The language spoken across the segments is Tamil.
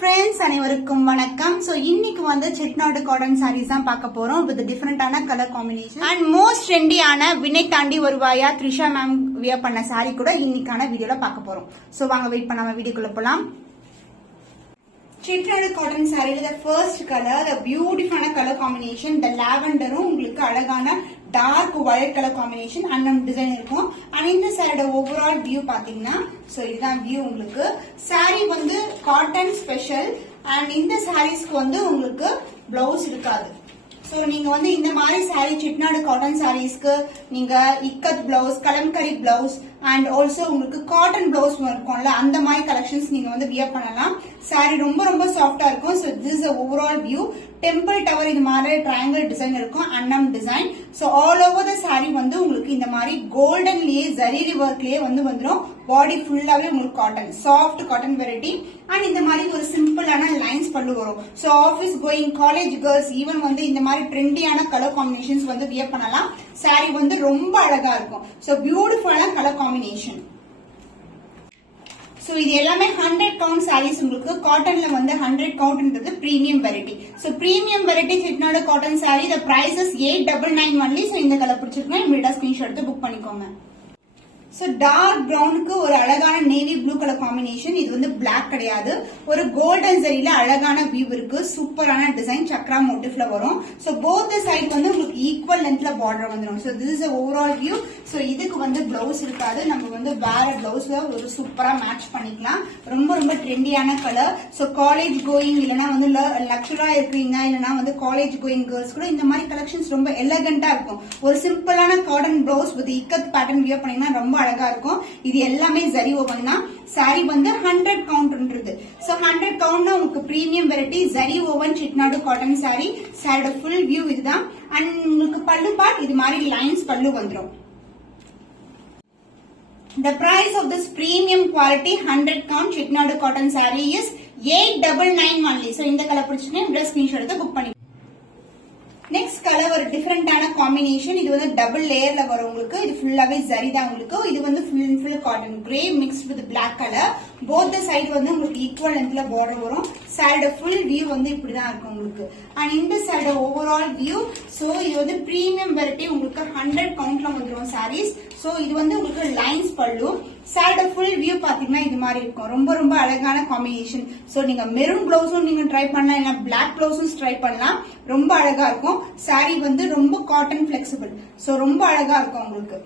ஃப்ரெண்ட்ஸ், அனைவருக்கும் வணக்கம். சோ இன்னைக்கு வந்து செட்டிநாடு காட்டன் சாரீஸ் தான் பார்க்க போறோம் வித் டிஃபரெண்டான கலர் காம்பினேஷன் அண்ட் மோஸ்ட் ட்ரெண்டியான வினை தாண்டி வருவாயா த்ரிஷா மேம் வியர் பண்ண சாரி கூட இன்னைக்கான வீடியோல பார்க்க போறோம். சோ வாங்க வெயிட் பண்ணாம வீடியோக்குள்ள போலாம். செட்டிநாடு காட்டன் சாரியில ஃபர்ஸ்ட் கலர் பியூட்டிஃபுல்லான கலர் காம்பினேஷன். இந்த லாவெண்டரும் உங்களுக்கு அழகான dark violet colour combination and design இருக்கும். அண்ட் இந்த சாரியோட ஓவரால் வியூ பாத்தீங்கன்னா சோ இதுதான் வியூ. உங்களுக்கு சாரி வந்து காட்டன் ஸ்பெஷல் அண்ட் இந்த சாரீஸ்க்கு வந்து உங்களுக்கு பிளவுஸ் இருக்காது. சோ நீங்க வந்து இந்த மாதிரி சாரி செட்டிநாடு காட்டன் சாரீஸ்க்கு நீங்க ikat blouse, kalamkari blouse and also உங்களுக்கு காட்டன் பிளவுஸ் இருக்கும்ல, அந்த மாதிரி கலெக்ஷன்ஸ் நீங்க வந்து வியர் பண்ணலாம். சாரி ரொம்ப ரொம்ப சாஃப்டா இருக்கும். So this is overall view. Temple tower இது மாதிரி ட்ரையாங்கிள் டிசைன் இருக்கும், அன்னம் design. So all over the sorry வந்து உங்களுக்கு இந்த மாதிரி கோல்டன்லயே ஜரி ஒர்க்லயே வந்து வந்துடும். பாடி ஃபுல்லாவே உங்களுக்கு cotton, soft cotton variety. And இந்த மாதிரி ஒரு சிம்பிளான லைன்ஸ் பல்லு வரும். So office going college girls even வந்து இந்த மாதிரி ட்ரெண்டியான கலர் காம்பினேஷன்ஸ் வந்து வியர் பண்ணலாம். சாரி வந்து ரொம்ப அழகா இருக்கும். சோ பியூட்டிஃபுல்லான கலர் காம்பினேஷன். சோ இது எல்லாமே 100 கவுண்ட் சாரீஸ். உங்களுக்கு காட்டன்ல வந்து 100 கவுண்ட்ன்றது premium variety. So premium variety Chettinad cotton sari. The price is 899 only. So இந்த கலர் பிடிச்சிருக்கா இமிடியேட்டா ஸ்கிரீன்ஷாட் எடுத்து புக் பண்ணிக்கோங்க. சோ டார்க் பிரவுனுக்கு ஒரு அழகான நேவி ப்ளூ கலர் காம்பினேஷன். இது வந்து பிளாக் கிடையாது, ஒரு கோல்டன் ஜரியில அழகான வியூ இருக்கு. சூப்பரான டிசைன் சக்ரா மோட்டிவ்ல வரும். சோ போத் சைடு வந்து உங்களுக்கு ஈக்குவல் லென்த்ல பார்டர் வந்துடும். So this is overall view. So இதுக்கு வந்து பிளவுஸ் இருக்காது, நம்ம வந்து வேற பிளவுஸ்ல ஒரு சூப்பரா மேட்ச் பண்ணிக்கலாம். ரொம்ப ரொம்ப ட்ரெண்டியான கலர். சோ காலேஜ் கோயிங் இல்லனா வந்து லக்ஷரா இருக்கீங்க இல்லனா வந்து காலேஜ் கோயிங் கேர்ள்ஸ் கூட இந்த மாதிரி கலெக்ஷன்ஸ் ரொம்ப எலகண்டா இருக்கும். ஒரு சிம்பிளான cotton blouse with ikat pattern wear பண்ணீங்கன்னா ரொம்ப அழகா இருக்கும். இது எல்லாமே ஜரி ஓவன் தான். சாரி வந்து 100 கவுண்ட்ன்றது. சோ 100 கவுண்ட்னா உங்களுக்கு premium variety zari woven Chettinad cotton sari. சாரியோட ஃபுல் வியூ இதுதான். அண்ட் உங்களுக்கு பல்லு பார்ட் இது மாதிரி லைன்ஸ் பல்லு வந்துடும். The price of this premium quality 100 count Chettinad cotton sorry is 899 only. So இந்த கலர் பிடிச்சிருந்தா இந்த ஸ்கிரீன்ஷாட் எடுத்து புக் பண்ணி. நெக்ஸ்ட் கலர் ஒரு டிஃபரெண்டான காம்பினேஷன். இது வந்து டபுள் லேயர்ல வரும் உங்களுக்கு. இது ஃபுல்லாவே ஜரி தான் உங்களுக்கு. இது வந்து full and full cotton grey mixed with black colour. Both side வந்து உங்களுக்கு ஈக்குவல் லென்த்ல பார்டர் வரும். சாரியோட ஃபுல் வியூ வந்து இப்படிதான் இருக்கும் உங்களுக்கு. அண்ட் இந்த சாரியோட ஓவரால் வியூ. சோ இது வந்து பிரீமியம் வெரைட்டி. உங்களுக்கு 100 கவுண்ட்ல வந்துடும் சாரீஸ். சோ இது வந்து உங்களுக்கு லைன்ஸ் பல்லு. சாரியோட ஃபுல் வியூ பாத்தீங்கன்னா இது மாதிரி இருக்கும். ரொம்ப ரொம்ப அழகான காம்பினேஷன். சோ நீங்க மெரூன் பிளவுஸும் நீங்க ட்ரை பண்ணலாம், இல்ல பிளாக் பிளவுஸும் ட்ரை பண்ணலாம். ரொம்ப அழகா இருக்கும். சாரி வந்து ரொம்ப காட்டன் பிளெக்சிபிள். சோ ரொம்ப அழகா இருக்கும் உங்களுக்கு.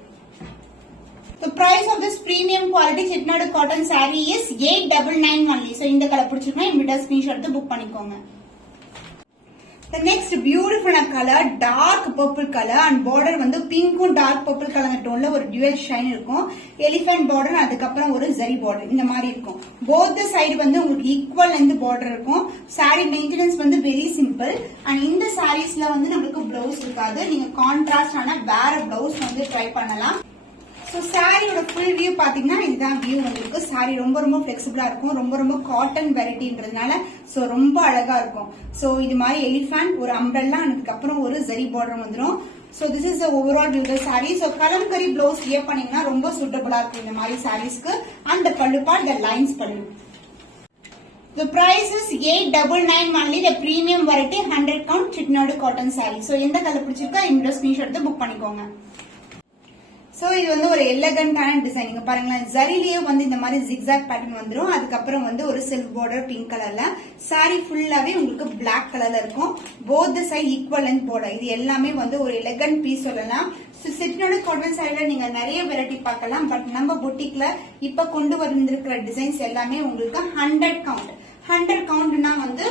The price of this premium quality Chettinad cotton saree is 899 only. So இந்த கலர் பிடிச்சிருந்தா இமிடியேட்டா ஸ்கிரீன்ஷாட் எடுத்து புக் பண்ணிக்கோங்க. The next beautiful color dark purple color and border வந்து பிங்க்கும் டார்க் பர்பிள் கலர் டோன்ல ஒரு dual shine இருக்கும். எலிஃபண்ட் border அதுக்கு அப்புறம் ஒரு ஜரி border இந்த மாதிரி இருக்கும். both the side வந்து உங்களுக்கு ஈக்குவல் லென்த் border இருக்கும். saree maintenance வந்து very simple. and இந்த sareesல வந்து நமக்கு blouse இருக்காது. நீங்க கான்ட்ராஸ்ட் ஆன வேற blouse வந்து ட்ரை பண்ணலாம். சோ சாரியோட ஃபுல் வியூ பாத்தீங்கன்னா இதுதான் வியூ உங்களுக்கு. சாரி ரொம்ப ரொம்ப பிளெக்சிபிளா இருக்கும். ரொம்ப ரொம்ப காட்டன் வெரைட்டின்றதுனால சோ ரொம்ப அழகா இருக்கும். சோ இது மாதிரி எலிஃபண்ட் ஒரு அம்பரெல்லா அதுக்கு அப்புறம் ஒரு ஜரி பார்டர் வந்துடும். So this is overall view the sorry. So kalamkari blouse wear பண்ணீங்கன்னா ரொம்ப சூட்டபிளா இருக்கும் இந்த மாதிரி சாரீஸ்க்கு. அந்த பல்லு பார்ட் தி லைன்ஸ் பல்லு. The price is 899 only. The premium variety 100 count Chettinad cotton sorry. So எந்த கலர் பிடிச்சிருக்கா இந்த ஸ்கிரீன்ஷாட் எடுத்து புக் பண்ணிக்கோங்க. சோ இது வந்து ஒரு எலகண்டான டிசைன். நீங்க பாருங்களேன், ஜரிலேயே வந்து இந்த மாதிரி ஜிக்ஸாக் பேட்டர்ன் வந்துடும். அதுக்கப்புறம் வந்து ஒரு சில்க் பார்டர் பிங்க் கலர்ல. சாரி ஃபுல்லாவே உங்களுக்கு பிளாக் கலர்ல இருக்கும். Both side equal length border. இது எல்லாமே வந்து ஒரு எலகண்ட் பீஸ் சொல்லலாம். செட்டிநாடு காட்டன் சாரில நீங்க நிறைய வெரைட்டி பார்க்கலாம். பட் நம்ம பொட்டிக்ல இப்ப கொண்டு வந்திருக்கிற டிசைன்ஸ் எல்லாமே உங்களுக்கு 100 கவுண்ட். 100 கவுண்ட்னா வந்து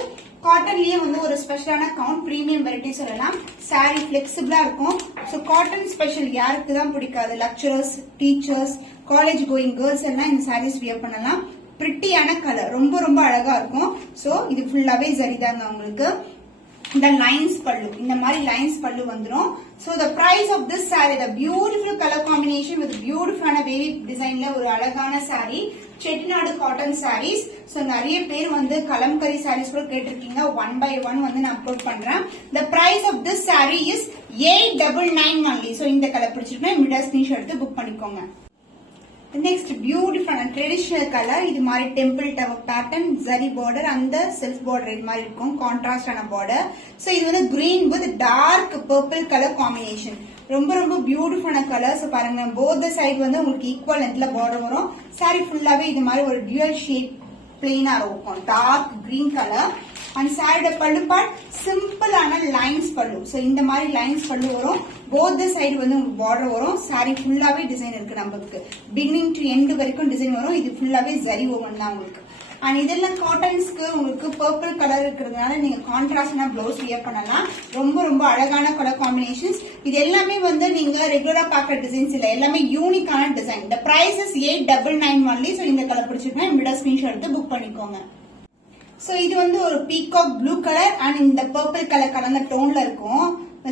காட்டன்லயே வந்து ஒரு ஸ்பெஷலான கவுண்ட் பிரீமியம் வெரைட்டி சொல்லலாம். சாரி பிளெக்சிபிளா இருக்கும். சோ காட்டன் ஸ்பெஷல் யாருக்கு தான் பிடிக்காது? Lecturers, teachers, college going girls எல்லாம் இந்த சாரீஸ் வியர் பண்ணலாம். பிரிட்டியான கலர், ரொம்ப ரொம்ப அழகா இருக்கும். சோ இது ஃபுல்லாவே சரிதாங்க உங்களுக்கு. இந்த லைன்ஸ் பல்லு, இந்த மாதிரி லைன்ஸ் பல்லு வந்துரும். So the price of this saree, the beautiful color combination with beautiful wavy designல ஒரு அழகான saree, Chettinad cotton sarees. So நிறைய பேர் வந்து கலம்கரி sarees கூட கேட்டிருக்கீங்க. 1 by 1 வந்து நான் அப்லோட் பண்றேன். The price of this saree is 899 only. So இந்த கலர் பிடிச்சிருக்கா இமிடியேட்டா ஸ்கிரீன்ஷாட் எடுத்து புக் பண்ணிக்கோங்க. நெக்ஸ்ட் பியூட்டிஃபுல்லான ட்ரெடிஷனல் கலர். இது மாதிரி temple tower pattern, zari border, அந்த செல்ஃப் பார்டர் இது மாதிரி இருக்கும். கான்ட்ராஸ்டான பார்டர். சோ இது வந்து green with dark purple colour combination. ரொம்ப ரொம்ப பியூட்டிஃபுல்லான கலர். சோ பாருங்க, போத் சைடு வந்து உங்களுக்கு ஈக்குவல் லென்த்ல பார்டர் வரும். சாரி ஃபுல்லாவே இது மாதிரி ஒரு டியூவல் ஷேட் பிளெயினா இருக்கும். Dark green colour. அண்ட் சாரியோட பல்லு பார்ட் சிம்பிளான லைன்ஸ் பல்லு. சோ இந்த மாதிரி லைன்ஸ் பல்லு வரும். போத் சைடு வந்து உங்களுக்கு பார்டர் வரும். சாரி ஃபுல்லாவே டிசைன் இருக்கு நமக்கு. பிகினிங் டு எண்ட் வரைக்கும் டிசைன் வரும். இது ஃபுல்லாவே ஜரி ஓவன் தான் உங்களுக்கு. அண்ட் இதெல்லாம் காட்டன்ஸ்க்கு உங்களுக்கு பர்பிள் கலர் இருக்கிறதுனால நீங்க கான்ட்ராஸ்டான பிளவுஸ் வியர் பண்ணலாம். ரொம்ப ரொம்ப அழகான கலர் காம்பினேஷன்ஸ். இது எல்லாமே வந்து நீங்க ரெகுலரா பாக்குற டிசைன்ஸ் இல்ல, எல்லாமே யூனிக்கான டிசைன். இந்த பிரைஸ் இஸ் 899 only. சோ இந்த கலர் பிடிச்சிருக்கா இந்த ஸ்கிரீன்ஷாட் எடுத்து புக் பண்ணிக்கோங்க. சோ இது வந்து ஒரு பீகாக் ப்ளூ கலர் அண்ட் இந்த பர்பிள் கலர் கலந்த டோன்ல இருக்கும்.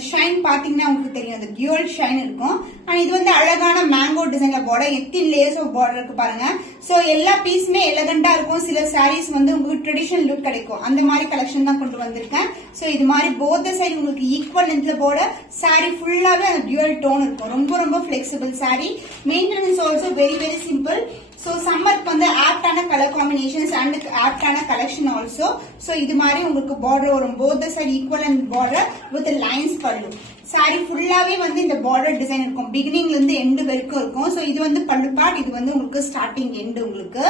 ஷைன் பாத்தீங்கன்னா உங்களுக்கு தெரியும், அந்த டியூவல் ஷைன் இருக்கும். அண்ட் இது வந்து அழகான மேங்கோ டிசைன்ல பார்டர், எத்தின் லேயர்ஸ் ஆஃப் பார்டர் இருக்கு பாருங்க. சோ எல்லா பீஸுமே எலகண்டா இருக்கும். சில சாரீஸ் வந்து உங்களுக்கு ட்ரெடிஷனல் லுக் கிடைக்கும். அந்த மாதிரி கலெக்ஷன் தான் கொண்டு வந்திருக்கேன். சோ இது மாதிரி போத் சைடு உங்களுக்கு ஈக்குவல் லென்த்ல பார்டர். சாரி ஃபுல்லாவே அந்த டியூவல் டோன் இருக்கும். ரொம்ப ரொம்ப flexible sari. Maintenance also very very simple. So சம்மருக்கு வந்து ஆப்டான கலர் காம்பினேஷன்ஸ் அண்ட் ஆப்டான கலெக்ஷன் ஆல்சோ. சோ இது மாதிரி உங்களுக்கு பார்டர் வரும். Both side equal and border with lines pallu. Sari ஃபுல்லாவே வந்து இந்த பார்டர் டிசைன் இருக்கும். பிகினிங்ல இருந்து எண்டு வரைக்கும் இருக்கும். சோ இது வந்து பல்லு பார்ட், இது வந்து உங்களுக்கு ஸ்டார்டிங் எண்டு உங்களுக்கு.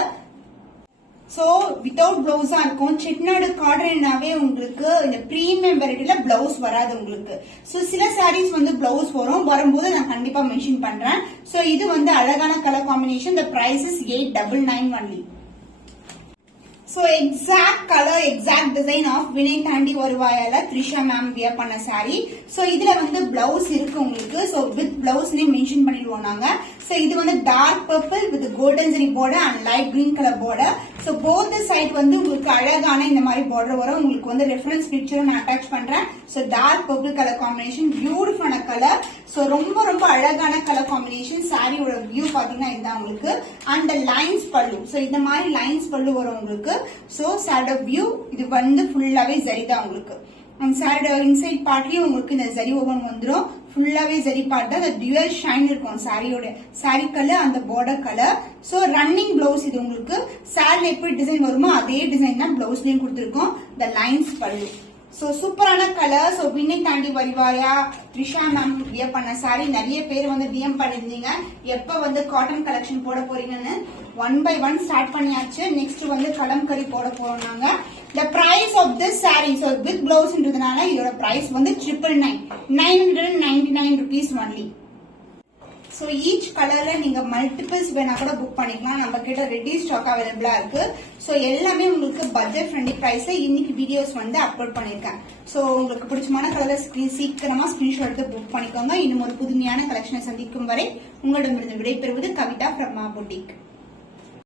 சோ வித்தவுட் பிளவுஸா இருக்கும். செட்டிநாடு காட்டன்னாவே உங்களுக்கு இந்த பிரீமியம் வெரைட்டில பிளவுஸ் வராது உங்களுக்கு. சோ சில சாரீஸ் வந்து பிளவுஸ் வரும். வரும்போது நான் கண்டிப்பா மென்ஷன் பண்றேன். சோ இது வந்து அழகான colour combination. the price is 899 only. So exact colour exact design of Vinay தாண்டி வருவாயால த்ரிஷா மேம் வியர் பண்ண சாரி. சோ இதுல வந்து பிளவுஸ் இருக்கு உங்களுக்கு. சோ வித் பிளவுஸ் மென்ஷன் பண்ணிடுவோம் நாங்க. சோ இது வந்து dark purple with golden zari border and light green colour border. So both side வந்து உங்களுக்கு அழகான இந்த மாதிரி பார்டர் வரும். உங்களுக்கு வந்து ரெஃபரன்ஸ் பிக்சரும் நான் அட்டாச் பண்றேன். So dark purple colour combination, பியூட்டிஃபுல்லான கலர். சோ ரொம்ப ரொம்ப அழகான கலர் காம்பினேஷன். சாரியோட வியூ பாத்தீங்கன்னா இதுதான் உங்களுக்கு. அண்ட் லைன்ஸ் பல்லு. சோ இந்த மாதிரி லைன்ஸ் பல்லு வரும் உங்களுக்கு. சோ சாரியோட வியூ இது வந்து ஃபுல்லாவே ஜரி தான் உங்களுக்கு. அண்ட் சாரியோட இன்சைட் பார்ட்லயும் உங்களுக்கு இந்த ஜரி ஓவன் வந்துடும். ஃபுல்லாவே ஜரி பார்ட் தான். டியூவல் ஷைன் இருக்கும் சாரியோட. சாரி கலர் அந்த border colour. So running blouse இது உங்களுக்கு. சாரில எப்படி டிசைன் வருமோ அதே டிசைன் தான் பிளவுஸ்லயும் கொடுத்திருக்கோம். இந்த லைன்ஸ் பல்லு. சோ சூப்பரான கலர். சோ வினய் தாண்டி வருவாயா த்ரிஷா மேம் வியர் பண்ண சாரி. நிறைய பேர் வந்து டிஎம் பண்ணிருந்தீங்க எப்ப வந்து காட்டன் கலெக்ஷன் போட போறீங்கன்னு. 1 by 1 ஸ்டார்ட் பண்ணியாச்சு. நெக்ஸ்ட் வந்து கலம்கரி போட போறோம் நாங்க. The price of this saree, so with blouse இன்றதுனால இதோட price வந்து 999 rupees only. So each கலர்ல நீங்க மல்டிபிள்ஸ் வேணா கூட புக் பண்ணிக்கலாம். நம்ம கிட்ட ரெடி ஸ்டாக் அவைலபிளா இருக்கு. சோ எல்லாமே உங்களுக்கு பட்ஜெட் ஃப்ரெண்ட்லி பிரைஸ்ல இன்னைக்கு வீடியோஸ் வந்து அப்லோட் பண்ணிருக்கேன். சோ உங்களுக்கு பிடிச்சமான கலர் சீக்கிரமா ஸ்கிரீன்ஷாட் எடுத்து புக் பண்ணிக்கோங்க. இன்னும் ஒரு புதுமையான கலெக்ஷனை சந்திக்கும் வரை உங்களிடமிருந்து விடைபெறுவது கவிதா from Ma Boutique.